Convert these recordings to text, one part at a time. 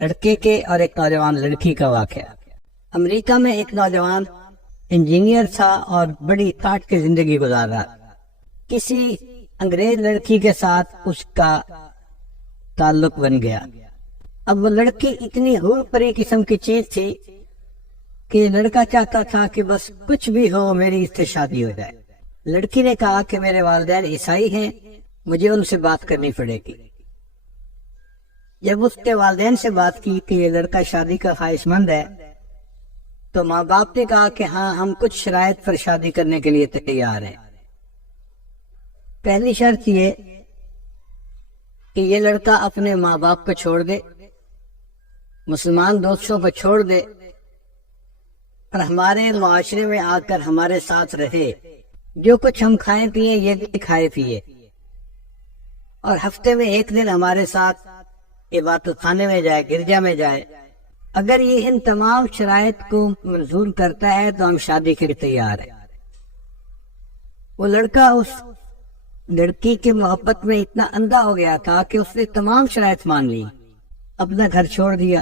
لڑکے کے اور ایک نوجوان لڑکی کا واقعہ۔ امریکہ میں ایک نوجوان انجینئر تھا اور بڑی کاٹ کی زندگی گزار رہا۔ کسی انگریز لڑکی کے ساتھ اس کا تعلق بن گیا۔ اب وہ لڑکی اتنی حور پری قسم کی چیز تھی کہ لڑکا چاہتا تھا کہ بس کچھ بھی ہو میری اس سے شادی ہو جائے۔ لڑکی نے کہا کہ میرے والدین عیسائی ہیں، مجھے ان سے بات کرنی پڑے گی۔ جب اس کے والدین سے بات کی کہ یہ لڑکا شادی کا خواہش مند ہے تو ماں باپ نے کہا کہ ہاں ہم کچھ شرائط پر شادی کرنے کے لیے تیار ہیں۔ پہلی شرط یہ کہ یہ لڑکا اپنے ماں باپ کو چھوڑ دے، مسلمان دوستوں کو چھوڑ دے اور ہمارے معاشرے میں آ کر ہمارے ساتھ رہے، جو کچھ ہم کھائیں پیئیں یہ بھی کھائے پیئے، اور ہفتے میں ایک دن ہمارے ساتھ عبادت خانے میں جائے، گرجا میں جائے۔ اگر یہ ان تمام شرائط کو منظور کرتا ہے تو ہم شادی کے لیے تیار ہیں۔ وہ لڑکا اس لڑکی کے محبت میں اتنا اندھا ہو گیا تھا کہ اس نے تمام شرائط مان لی، اپنا گھر چھوڑ دیا،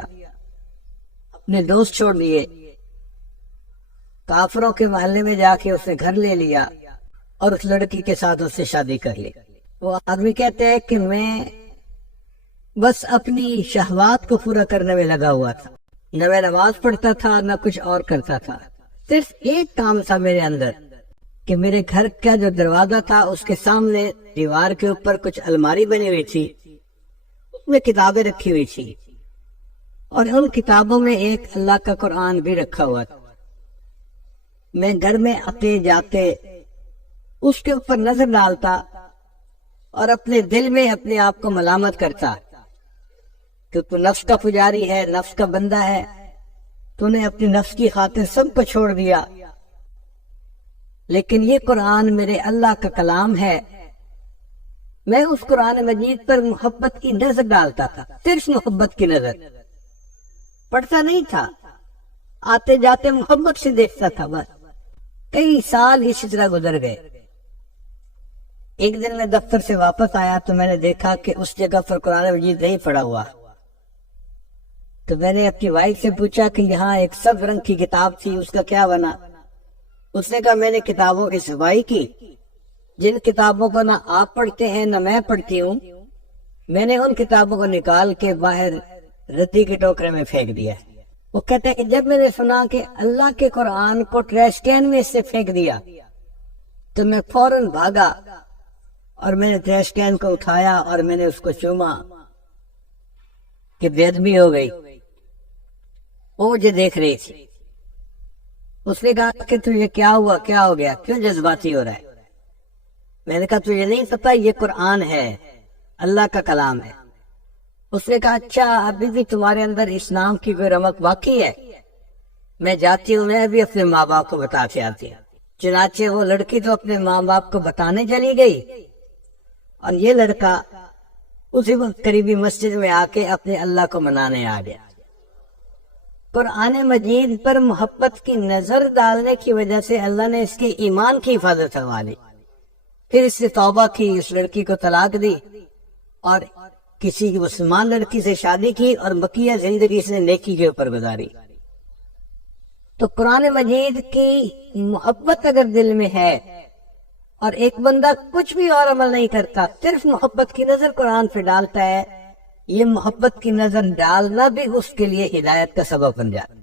اپنے دوست چھوڑ دیے، کافروں کے محلے میں جا کے اس نے گھر لے لیا اور اس لڑکی کے ساتھ اس سے شادی کر لی۔ وہ آدمی کہتے ہیں کہ میں بس اپنی شہوات کو پورا کرنے میں لگا ہوا تھا، نہ میں نماز پڑھتا تھا نہ کچھ اور کرتا تھا، صرف ایک کام تھا میرے اندر کہ میرے گھر کا جو دروازہ تھا اس کے سامنے دیوار کے اوپر کچھ الماری بنی ہوئی تھی، اس میں کتابیں رکھی ہوئی تھی اور ان کتابوں میں ایک اللہ کا قرآن بھی رکھا ہوا تھا۔ میں گھر میں آتے جاتے اس کے اوپر نظر ڈالتا اور اپنے دل میں اپنے آپ کو ملامت کرتا کہ تو نفس کا پجاری ہے، نفس کا بندہ ہے، تو نے اپنی نفس کی خاطر سب کو چھوڑ دیا، لیکن یہ قرآن میرے اللہ کا کلام ہے۔ میں اس قرآن مجید پر محبت کی نظر ڈالتا تھا، صرف محبت کی نظر، پڑھتا نہیں تھا، آتے جاتے محبت سے دیکھتا تھا۔ بس کئی سال اسی طرح گزر گئے۔ ایک دن میں دفتر سے واپس آیا تو میں نے دیکھا کہ اس جگہ پر قرآن مجید نہیں پڑا ہوا، تو میں نے اپنی وائف سے پوچھا کہ یہاں ایک سب رنگ کی کتاب تھی، اس کا کیا بنا؟ اس نے کہا میں نے کتابوں کی صفائی کی، جن کتابوں کو نہ آپ پڑھتے ہیں نہ میں پڑھتی ہوں، میں نے ان کتابوں کو نکال کے باہر ردی کے ٹوکرے میں پھینک دیا۔ وہ کہتا ہے کہ جب میں نے سنا کہ اللہ کے قرآن کو ٹریش کین میں سے پھینک دیا تو میں فوراً بھاگا اور میں نے ٹریش کین کو اٹھایا اور میں نے اس کو چوما کہ بے ادبی ہو گئی۔ وہ مجھے دیکھ رہی تھی۔ اس نے کہا کہ تجھے کیا ہوا، کیا ہو گیا، کیوں جذباتی ہو رہا ہے؟ میں نے کہا تجھے نہیں پتا یہ قرآن ہے، اللہ کا کلام ہے۔ اس نے کہا اچھا ابھی بھی تمہارے اندر اسلام کی کوئی رمق باقی ہے؟ میں جاتی ہوں، میں بھی اپنے ماں باپ کو بتا کے آتی ہوں۔ چنانچہ وہ لڑکی تو اپنے ماں باپ کو بتانے چلی گئی اور یہ لڑکا اسی وقت قریبی مسجد میں آ کے اپنے اللہ کو منانے آ گیا۔ قرآن مجید پر محبت کی نظر ڈالنے کی وجہ سے اللہ نے اس کے ایمان کی حفاظت فرما لی، پھر اس سے توبہ کی، اس لڑکی کو طلاق دی اور کسی مسلمان لڑکی سے شادی کی اور بقیہ زندگی سے نیکی کے اوپر گزاری۔ تو قرآن مجید کی محبت اگر دل میں ہے اور ایک بندہ کچھ بھی اور عمل نہیں کرتا، صرف محبت کی نظر قرآن پہ ڈالتا ہے، یہ محبت کی نظر ڈالنا بھی اس کے لیے ہدایت کا سبب بن جاتا ہے۔